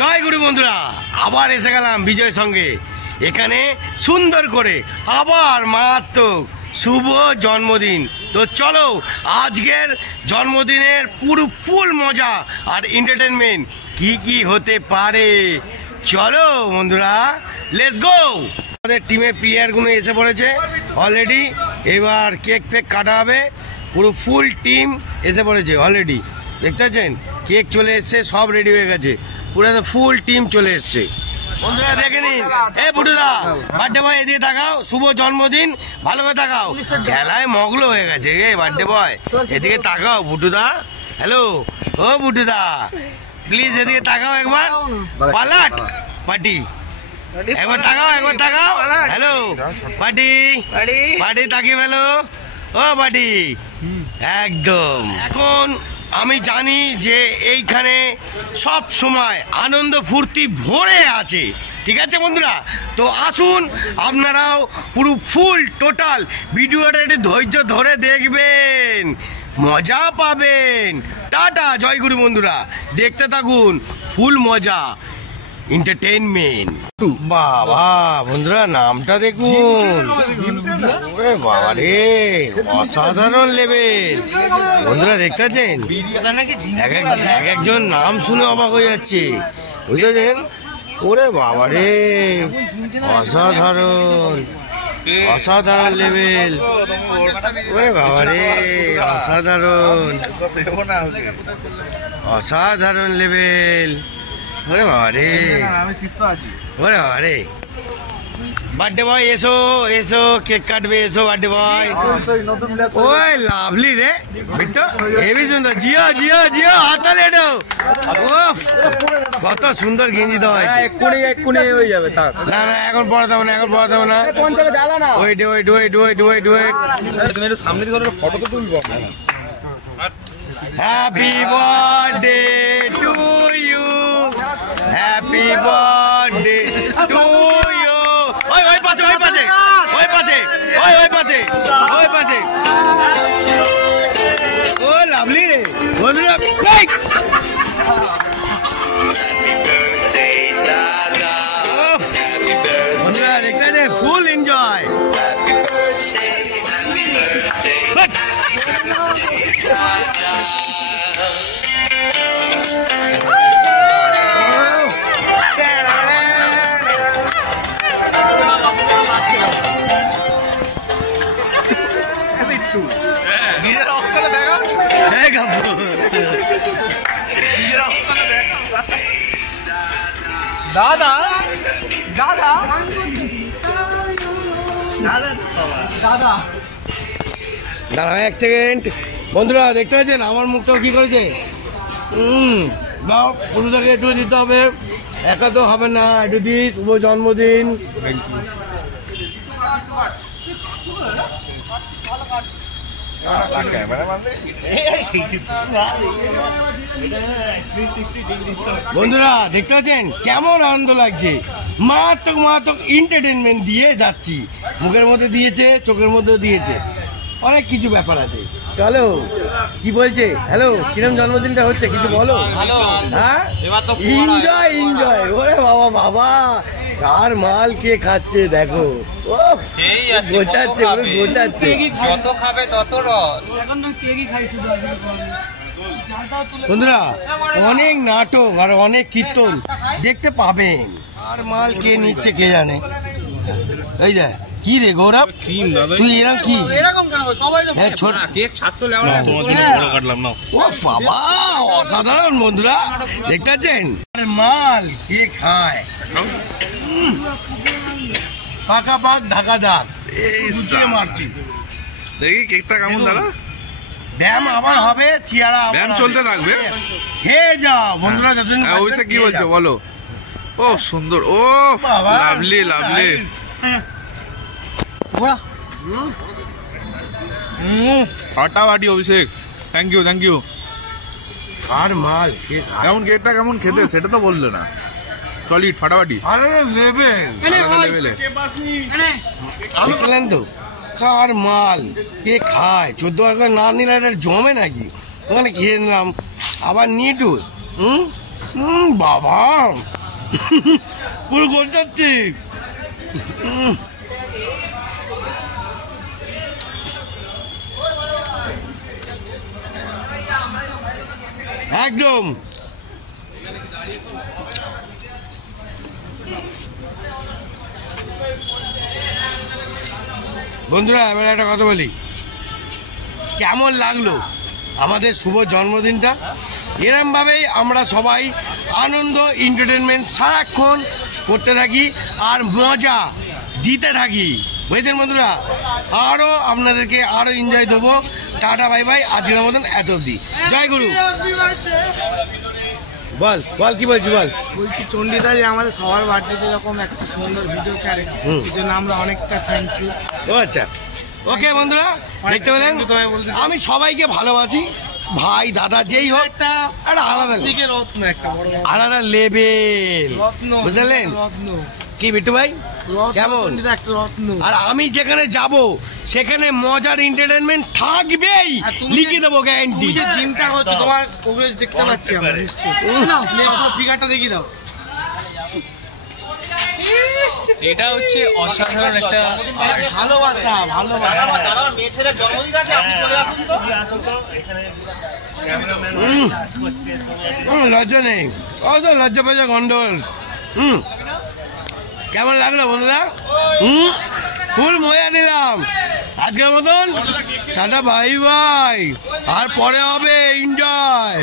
জয় গুরু বন্ধুরা, আবার এসে গেলাম বিজয় সঙ্গে। এখানে সুন্দর করে আবার মারাত্মক শুভ জন্মদিন। তো চলো আজকের জন্মদিনের পুরো ফুল মজা আর এন্টারটেনমেন্ট কি কি হতে পারে, চলো বন্ধুরা, লেটস গো। আমাদের টিমের প্লেয়ারগুলো এসে পড়েছে অলরেডি। এবার কেক ফেক কাটা হবে। পুরো ফুল টিম এসে পড়েছে অলরেডি, দেখতে পাচ্ছেন। কেক চলে এসছে, সব রেডি হয়ে গেছে, পুরো ফুল টিম চলে এসছে। বন্ধুরা দেখে নিন, এ বুটুদা বার্থডে বয় এদিকে তাকাও, শুভ জন্মদিন, ভালো করে তাকাও। খেলায় মগ্ন হয়ে গেছে এ বার্থডে বয়, এদিকে তাকাও বুটুদা। হ্যালো ও বুটুদা, প্লিজ এদিকে তাকাও একবার। পালাট পার্টি, একবার তাকাও, একবার তাকাও। হ্যালো পার্টি, পার্টি তাকিয়ে ফেলো ও পার্টি। একদম এখন আমি জানি যে এইখানে সব সময় আনন্দ ফুর্তি ভরে আছে, ঠিক আছে বন্ধুরা। তো আসুন আপনারাও পুরো ফুল টোটাল ভিডিওটা একটু ধৈর্য ধরে দেখবেন, মজা পাবেন। টাটা, জয়গুরু বন্ধুরা, দেখতে থাকুন ফুল মজা এন্টারটেইনমেন্ট। বাবা বন্ধুরা নামটা দেখুন, বাবা রে অসাধারণ লেভেল। বন্ধুরা দেখতে পাচ্ছেন, এক একজন নাম শুনে অবাক হয়ে যাচ্ছে, বুঝেছেন। ওরে বাবা রে অসাধারণ, অসাধারণ লেভেল। ওরে বাবা রে অসাধারণ, অসাধারণ লেভেল। ওরে বাবা রে, ওরে বাবা রে। বার্থডে বয় এসো, এসো কেক কাটবে, এসো বার্থডে বয়। ওই লাভলি রে বিট্টু, হেভি সুন্দর। জিও জিও জিও হাততালি এটো। ওফ কত সুন্দর গেঞ্জি দেওয়া হয়েছে। না না এখন পড়াতে হবে না, এখন পড়াতে হবে না। Wait wait wait wait wait wait. Happy birthday to you, happy birthday to you. ওই ওই পাশে, ওই পাশে, ওই পাশে, ওই ওই পাশে, ওই পাশে। ও লাভলি রে বন্ধুরা। বন্ধুরা দেখতে যে ফুল এনজয়। দাদা দাদা দাদা দাঁড়া এক সেকেন্ড। বন্ধুরা দেখতে পাচ্ছেন আমার মুখটাও কি করেছে। দাও পুরুষটাকে একটু দিতে হবে, একা তো হবে না, একটু দি। শুভ জন্মদিন। বন্ধুরা দেখতে পাচ্ছেন কেমন আনন্দ লাগছে, মারাত্মক মারাত্মক এন্টারটেনমেন্ট দিয়ে যাচ্ছি। মুখের মধ্যে দিয়েছে, চোখের মধ্যে দিয়েছে, অনেক কিছু ব্যাপার আছে। চলো কি বলছে, হ্যালো কিরম জন্মদিনটা হচ্ছে কিছু বলো। হ্যাঁ এনজয় এনজয়। ওরে বাবা বাবা, কার মাল কে খাচ্ছে দেখো, গোছাচ্ছে গোছাচ্ছে। যত খাবে তত রস। বন্ধুরা অনেক নাটক আর অনেক কীর্তন দেখতে পাবেন, আর মাল কে নিচ্ছে কে জানে। এই দেখ কি রে গৌরব, তুই এরকম কি ছোট কেক ছাড়তো ও বাবা, অসাধারণ। বন্ধুরা দেখতে পাচ্ছেন মাল কে খায়, পাকা পাক ঢাকা দাগ মারছি। দেখি কেকটা কেমন দাদা। ব্যায়াম আবার হবে, চিয়ারা ব্যায়াম চলতে থাকবে। খেয়ে যাও বন্ধুরা, যতদিন ওইসে কি বলছো বলো। ও সুন্দর, ও লাভলি লাভলি। ফাটাফাটি অভিষেক, থ্যাংক ইউ থ্যাংক ইউ। আর মাল কেমন কেকটা কেমন খেতে সেটা তো বললো না। সলিড ফাটাফাটি। আরে লেভেলে দেখলেন তো, কার মাল কে খায়। 14 বার না নিলে এটা জমে নাকি, ওখানে খেয়ে নিলাম আবার নিয়ে টু বাবা পুরো গোল যাচ্ছি। একদম বন্ধুরা, এবার একটা কথা বলি, কেমন লাগলো আমাদের শুভ জন্মদিনটা? এরমভাবেই আমরা সবাই আনন্দ এন্টারটেনমেন্ট সারাক্ষণ করতে থাকি আর মজা দিতে থাকি, বুঝেছেন বন্ধুরা? আরও আপনাদেরকে আরও এনজয় দেবো। টাটা বাই বাই, আজকের মতন এত অবধি। জয় গুরু। বল বল কি বলছি বল। বলছি চণ্ডীদা যে আমাদের সবার বার্থডে এরকম একটা সুন্দর ভিডিও ছাড়ে, এই জন্য আমরা অনেকটা থ্যাংক ইউ। ও আচ্ছা, ওকে বন্ধুরা, দেখতে পেলেন আমি সবাইকে ভালোবাসি, ভাই দাদা যেই হোক, একটা আলাদা রত্ন, একটা বড় আলাদা লেভেল, রত্ন, বুঝলেন রত্ন কি বিট্টু ভাই? কেমন? একটা রত্ন। আর আমি যেখানে যাব সেখানে মজার এন্টারটেনমেন্ট থাকবেই, লিখে দেবো গ্যারান্টি। তুমি যে জিমটা করছো তোমার প্রোগ্রেস দেখতে পাচ্ছি আমরা নিশ্চয়ই। ফিগারটা দেখিয়ে দাও। এটা হচ্ছে অসাধারণ একটা ভালোবাসা, ভালোবাসা। মেয়ে ছেলের জন্মদিন আছে, আপনি চলে আসুন তো। লজ্জা নেই, অত লজ্জা পেজা গন্ডল। কেমন লাগলো বন্ধুরা? ফুল মজা দিলাম আজকের মতন। টাটা বাই বাই, আর পরে হবে এনজয়।